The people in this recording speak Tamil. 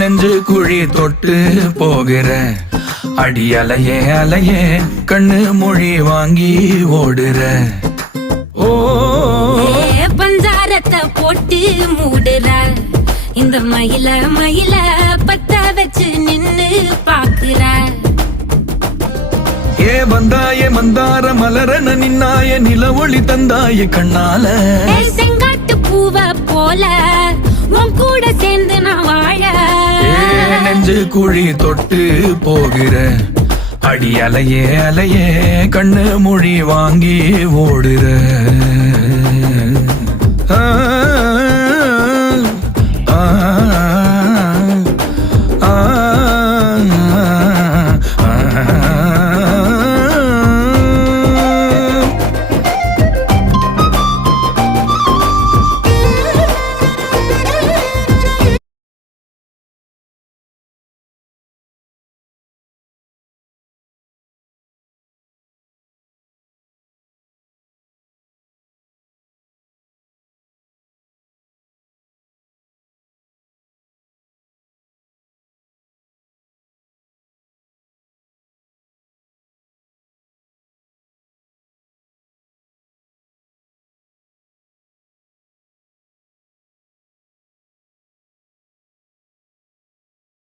நெஞ்சு குழி தொட்டு போகிற அடி அலையே அலையே கண்ணு மொழி வாங்கி ஓடுற. ஓ பஞ்சாரத்தை போட்டு மூடுற இந்த மயில மயில பத்த வச்சு நின்னு பாக்குற. ஏ வந்தாய மந்தார மலரன நின்னாய நில ஒளி தந்தாய கண்ணால. செங்காட்டு பூவ போல உன் கூட சேர்ந்து நான் வாழ. நெஞ்சு குழி தொட்டு போகிற அடி அலையே அலையே கண்ணு மொழி வாங்கி ஓடுற. ஆ ஆ